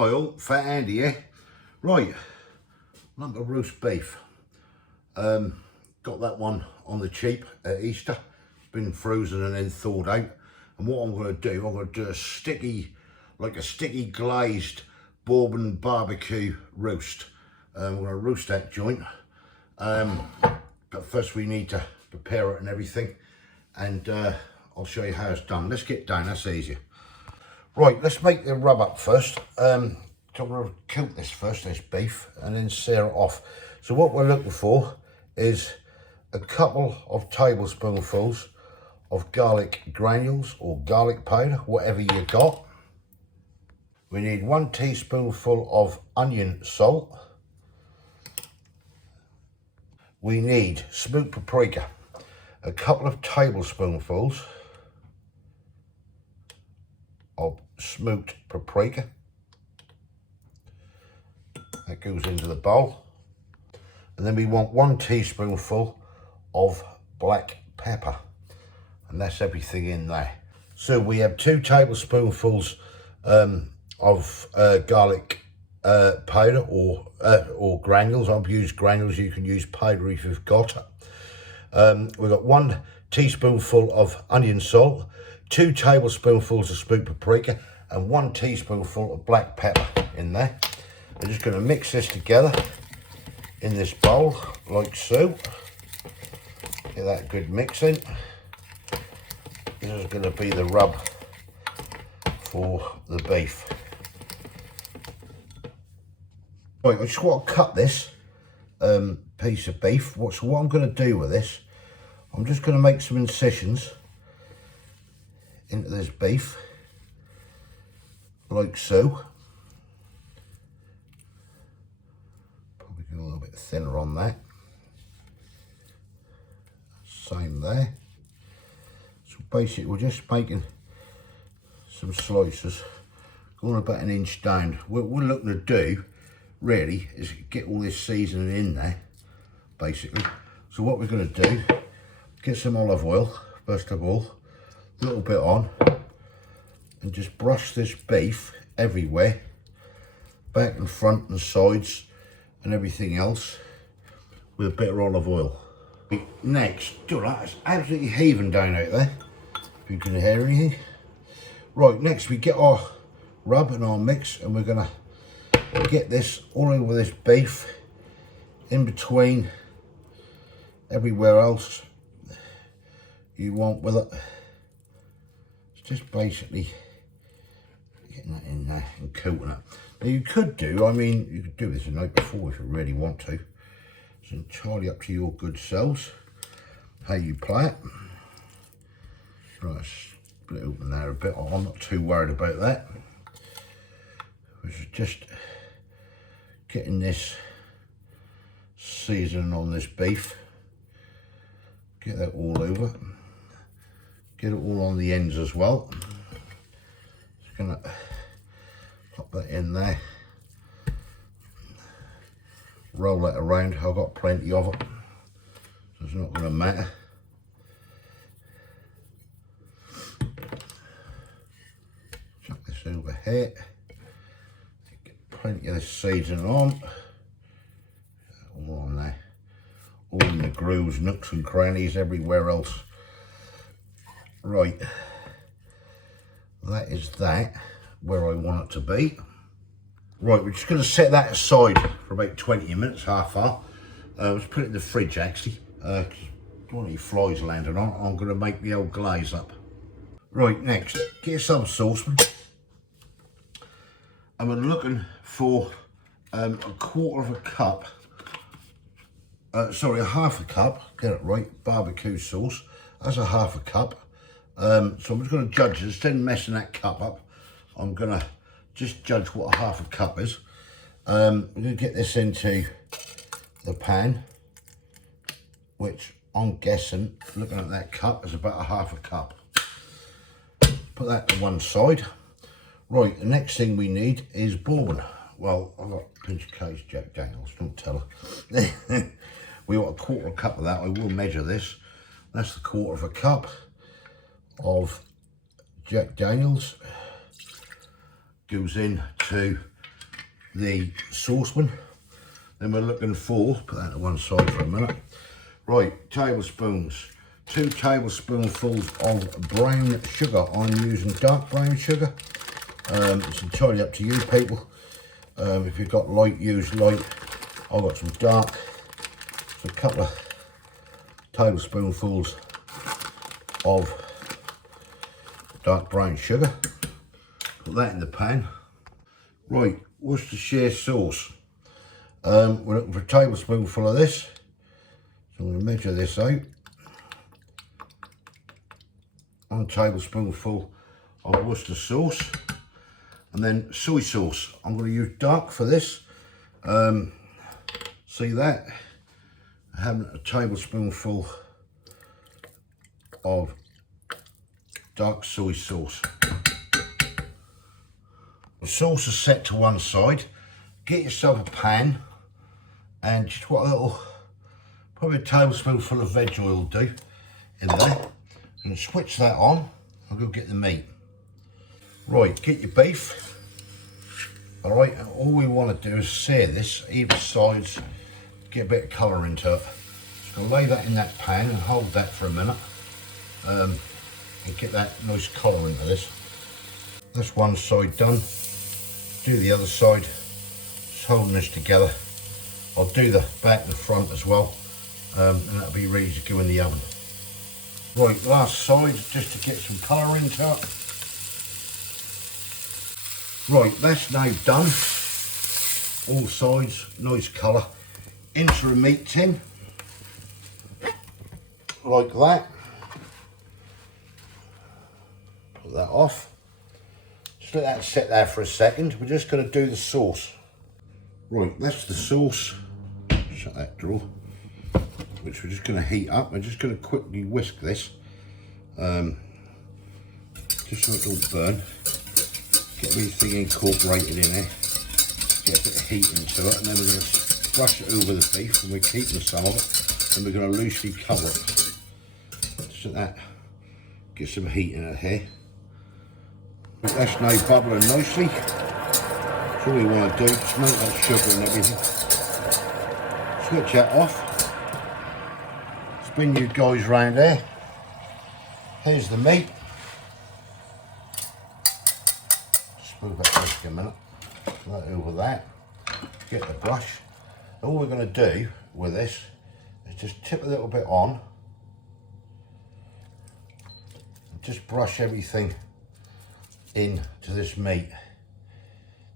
oil, fat Andy, yeah? Right, lump of roast beef. Got that one on the cheap at Easter. It's been frozen and then thawed out. And what I'm going to do, I'm going to do a sticky glazed bourbon barbecue roast. We're going to roast that joint. But first we need to prepare it and everything. And I'll show you how it's done. Let's get down, that's easier. Right, let's make the rub up first. So I'm going to coat this first, this beef, and then sear it off. So what we're looking for is a couple of tablespoonfuls of garlic granules or garlic powder, whatever you got. We need 1 teaspoonful of onion salt. We need smoked paprika, a couple of tablespoonfuls of smoked paprika. That goes into the bowl. And then we want 1 teaspoonful of black pepper. And that's everything in there. So we have 2 tablespoonfuls of garlic powder or granules. I've used granules, you can use powder if you've got it. We've got 1 teaspoonful of onion salt, 2 tablespoonfuls of smoked paprika, and 1 teaspoonful of black pepper in there. We're just going to mix this together in this bowl, like so. Get that good mix in. This is going to be the rub for the beef. Right, I just want to cut this piece of beef. So what I'm going to do with this, I'm just going to make some incisions into this beef, like so. Probably go a little bit thinner on that. Same there. So basically we're just making some slices, going about 1 inch down. What we're looking to do really is get all this seasoning in there, basically. So what we're going to do, get some olive oil, first of all, a little bit on, and just brush this beef everywhere, back and front and sides and everything else, with a bit of olive oil. Next, do that, it's absolutely heaving down out there, if you can hear anything. Right, next we get our rub and our mix, and we're going to get this all over this beef, in between everywhere else you want with it. It's just basically getting that in there and coating it. Now you could do, you could do this the night before if you really want to. It's entirely up to your good selves, how you play it. Right, split it open there a bit. I'm not too worried about that. Which is just getting this seasoning on this beef. Get that all over. Get it all on the ends as well. Just gonna pop that in there. Roll that around. I've got plenty of it, so it's not going to matter. Chuck this over here. Get plenty of this seasoning on. All on there. All in the grooves, nooks and crannies, everywhere else. Right. That is that, where I want it to be. Right, we're just going to set that aside for about 20 minutes, half hour. Let's put it in the fridge actually, because I don't want any flies landing on it. I'm going to make the old glaze up. Right, next, get some saucepan. And we're looking for a quarter of a cup, sorry, a half a cup, get it right, barbecue sauce. That's a half a cup. So I'm just going to judge this, instead of messing that cup up, I'm going to just judge what a half a cup is. We're going to get this into the pan, which I'm guessing, looking at that cup, is about a half a cup. Put that to one side. Right, the next thing we need is bourbon. Well, I've got a pinch of case Jack Daniels, don't tell her. We want a quarter of a cup of that. I will measure this. That's the quarter of a cup of Jack Daniels. Goes into the saucepan. Then we're looking for, put that to one side for a minute. Right, tablespoons. 2 tablespoonfuls of brown sugar. I'm using dark brown sugar. It's entirely up to you people. If you've got light, use light. I've got some dark. So a couple of tablespoonfuls of dark brown sugar. Put that in the pan. Right, Worcestershire sauce. We're looking for a tablespoonful of this. So I'm going to measure this out. 1 tablespoonful of Worcester sauce. And then soy sauce. I'm going to use dark for this. See that? Having a tablespoonful of dark soy sauce. The sauce is set to one side. Get yourself a pan and just what a little, probably a tablespoonful of veg oil will do in there. And switch that on. I'll go get the meat. Right, get your beef. All right, and all we want to do is sear this either sides, get a bit of colour into it. Just gonna lay that in that pan and hold that for a minute, and get that nice colour into this. That's one side done. Do the other side. Just holding this together. I'll do the back and front as well, and that'll be ready to go in the oven. Right, last side, just to get some colour into it. Right, that's now done. All sides, nice colour. Into a meat tin, like that. Put that off. Just let that sit there for a second. We're just going to do the sauce. Right, that's the sauce. Shut that drawer. Which we're just going to heat up. We're just going to quickly whisk this, just so it don't burn. Get everything incorporated in there. Get a bit of heat into it, and then we're going to brush it over the beef, and we're keeping some of it, and we're going to loosely cover it. Just like that. Get some heat in it here. That's now bubbling nicely. That's all we want to do. Just melt that sugar and everything. Switch that off. Spin you guys round there. Here's the meat. Just move that just a minute. Right over that. Get the brush. All we're going to do with this is just tip a little bit on. Just brush everything in to this meat.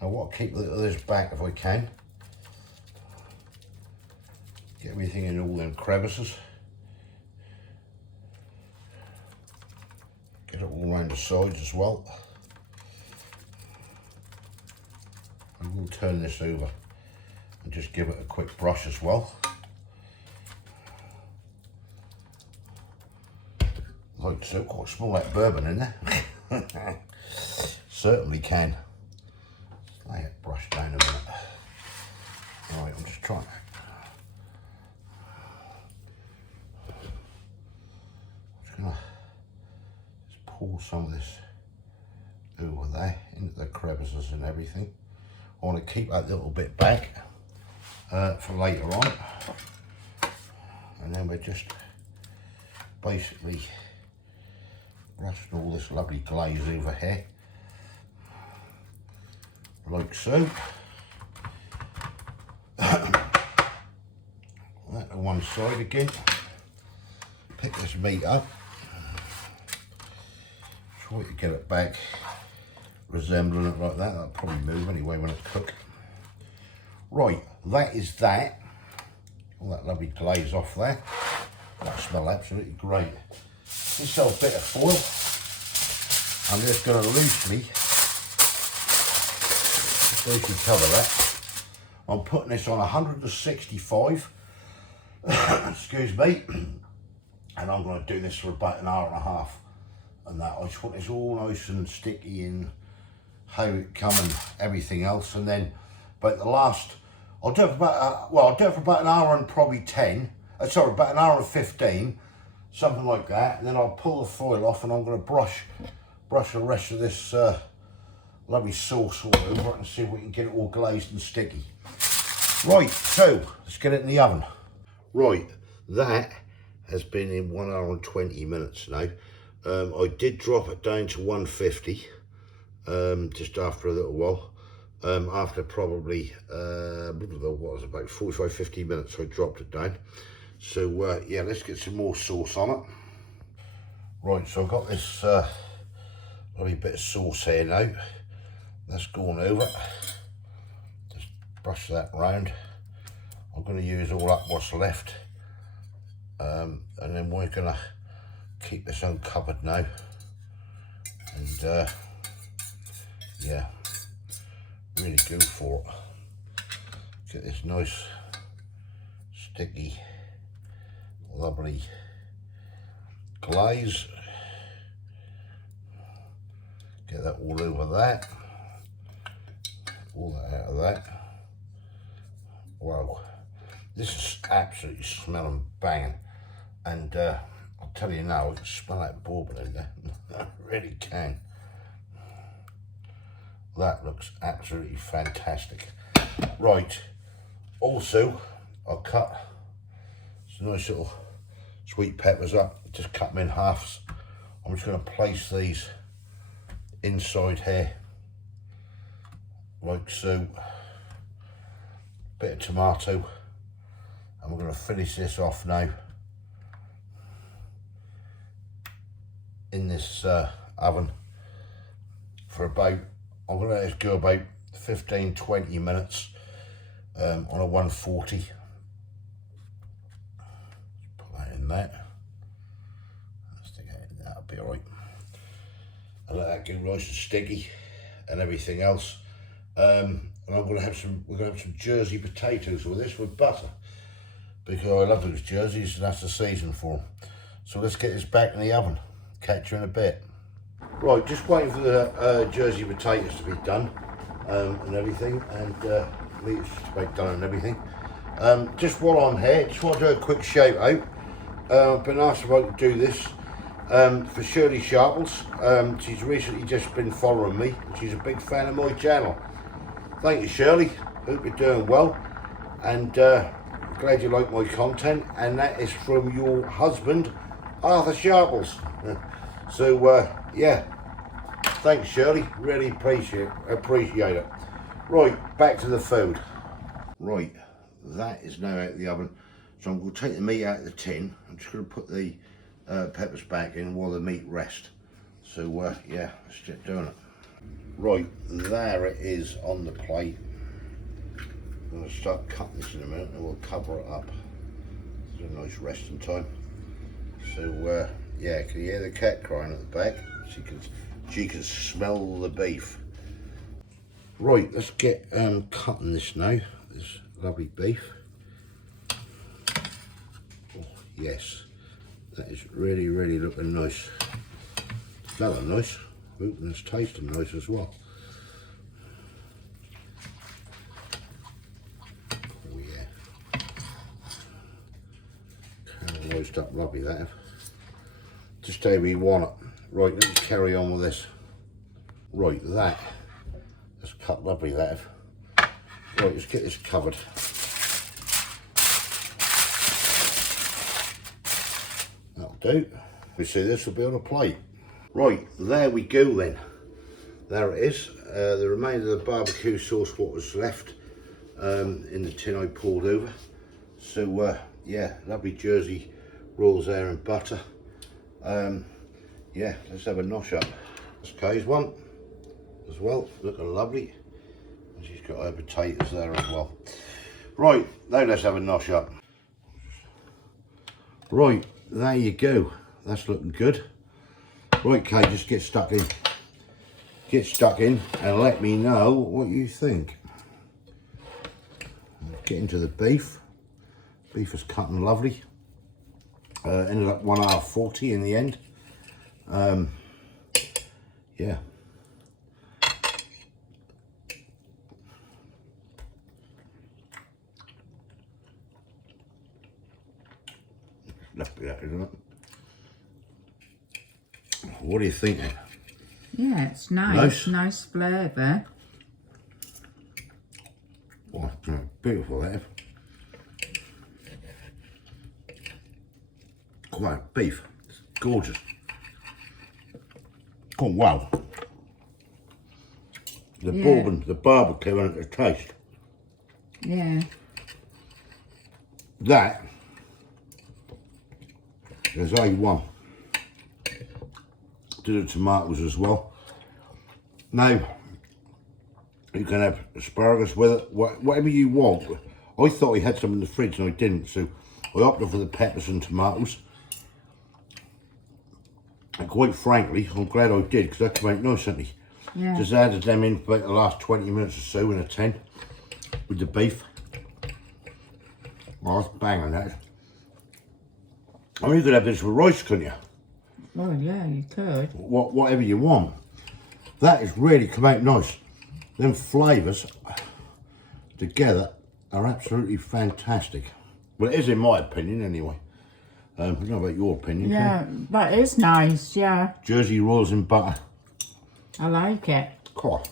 Now what, keep a little of this back if I can. Get everything in all them crevices. Get it all around the sides as well. And we'll turn this over and just give it a quick brush as well. Like so, quite small that bourbon in there. Certainly can. Lay it brush down a minute. Right, I'm just trying to. Just pour some of this over there into the crevices and everything. I want to keep that little bit back for later on, and then we're just basically brushing all this lovely glaze over here, like so. That to one side again. Pick this meat up. Try to get it back, resembling it like that. That'll probably move anyway when it's cooked. Right, that is that. All that lovely glaze off there. That smells absolutely great. Just a bit of foil. I'm just going to loosely cover that. I'm putting this on 165. Excuse me. And I'm going to do this for about an hour and a half. And that, I just want this all nice and sticky and how it come and everything else. And then, but the last, I'll do it for about, I'll do it for about an hour and probably 10. Sorry, about an hour and 15. Something like that. And then I'll pull the foil off and I'm going to brush the rest of this lovely sauce all over it and see if we can get it all glazed and sticky. Right, so let's get it in the oven. Right, that has been in 1 hour and 20 minutes now. I did drop it down to 150 just after a little while. After probably, what was it, about 45-50 minutes I dropped it down. So yeah, let's get some more sauce on it. Right, so I've got this lovely bit of sauce here now. That's going over. Just brush that round. I'm going to use all up what's left. And then we're going to keep this uncovered now. And yeah, really go for it. Get this nice, sticky, lovely glaze. Get that all over that. All that out of that. Wow, this is absolutely smelling banging. And I'll tell you now, I can smell that bourbon in there. I really can. That looks absolutely fantastic. Right, also I'll cut some nice little sweet peppers up, just cut them in halves. I'm just going to place these inside here, like so. Bit of tomato, and we're going to finish this off now in this oven for about, I'm going to let this go about 15-20 minutes on a 140. Put that in there. That'll be alright. And let that go nice and sticky and everything else. And I'm going to have some, we're going to have some Jersey potatoes with this with butter, because I love those Jerseys and that's the season for them. So let's get this back in the oven. Catch you in a bit. Right, just waiting for the Jersey potatoes to be done and everything, and meat's just about done and everything. Just while I'm here, just want to do a quick shout out. I've been asked if I could do this for Shirley Sharples. She's recently just been following me. She's a big fan of my channel. Thank you, Shirley. Hope you're doing well, and glad you like my content. And that is from your husband, Arthur Sharples. So yeah, thanks, Shirley. Really appreciate it. Right, back to the food. Right, that is now out of the oven. So I'm going to take the meat out of the tin. I'm just going to put the peppers back in while the meat rests. So yeah, let's get doing it. Right, there it is on the plate. I'm going to start cutting this in a minute and we'll cover it up. It's a nice resting time. So yeah, can you hear the cat crying at the back? She can smell the beef. Right, let's get cutting this now, this lovely beef. Oh, yes, that is really, really looking nice. Smelling nice. Ooh, and it's tasting nice as well. Oh yeah. Caramelised up lovely that. Just how we want it. Right, let's carry on with this. Right, that's cut lovely that. Right, let's get this covered. That'll do. We see this will be on a plate. Right, there we go then. There it is. The remainder of the barbecue sauce, what was left in the tin I poured over. So yeah, lovely Jersey rolls there and butter. Yeah, let's have a nosh up. This Kay's one as well, looking lovely. And she's got her potatoes there as well. Right, now let's have a nosh up. Right, there you go. That's looking good. Right, Kay, just get stuck in. Get stuck in and let me know what you think. Get into the beef. Beef is cutting lovely. Ended up 1 hour 40 in the end. Yeah. Lovely that, isn't it? What do you think? Yeah, it's nice flavour. Oh, beautiful that. Quite beef. It's gorgeous. Oh wow. The bourbon, the barbecue and the taste. Yeah. That is A1. Do the tomatoes as well. Now, you can have asparagus with it, whatever you want. I thought he had some in the fridge and I didn't, so I opted for the peppers and tomatoes. And quite frankly, I'm glad I did, because that came out nice, didn't he? Yeah. Just added them in for about the last 20 minutes or so in a 10 with the beef. Oh, that's banging that. I mean, you could have this with rice, couldn't you? Well, yeah, you could. Whatever you want. That is really come out nice. Them flavours together are absolutely fantastic. Well, it is in my opinion anyway. I don't know about your opinion. Yeah, that is nice, yeah. Jersey rolls in butter. I like it. God,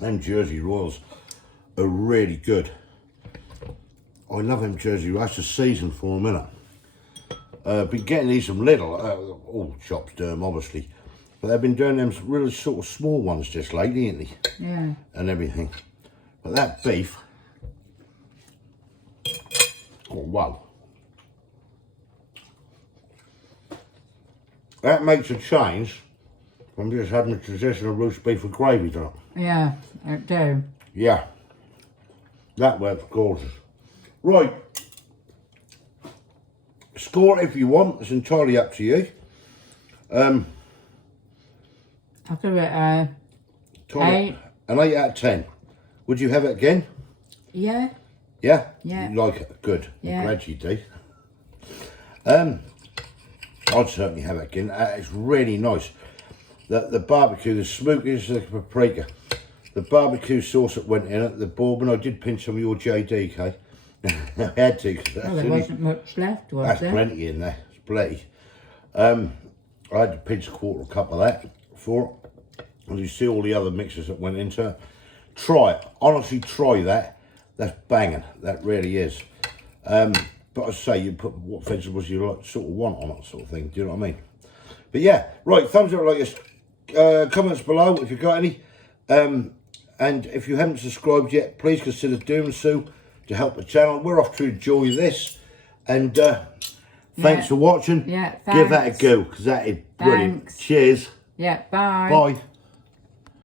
them Jersey rolls are really good. I love them Jersey rolls. That's the season for them, innit? Been getting these from Lidl, all shops do them obviously, but they've been doing them really sort of small ones just lately, ain't they? Yeah. And everything. But that beef, oh wow. That makes a change from just having a traditional roast beef with gravy done. Yeah, it do. Yeah, that works gorgeous. Right, score it if you want, it's entirely up to you. I'll give it a 8. An 8 out of 10. Would you have it again? Yeah. Yeah? Yeah. You like it? Good. Yeah. I'm glad you do. I'd certainly have it again. It's really nice. The barbecue, the smokiness of the paprika, the barbecue sauce that went in it, the bourbon. I did pinch some of your JD, Kay. I had to. Well, there wasn't much left, was that's there? plenty in there. It's plenty. I had to pinch a quarter cup of that for it. And you see all the other mixes that went into it. Try it. Honestly, try that. That's banging. That really is. But I say, you put what vegetables you like, sort of want on it, sort of thing. Do you know what I mean? But yeah, right. Thumbs up, like this. Comments below if you've got any. And if you haven't subscribed yet, please consider doing so to help the channel. We're off to enjoy this. And thanks for watching. Yeah, Give that a thanks. go, because that is brilliant. Thanks. Cheers. Yeah, bye. Bye.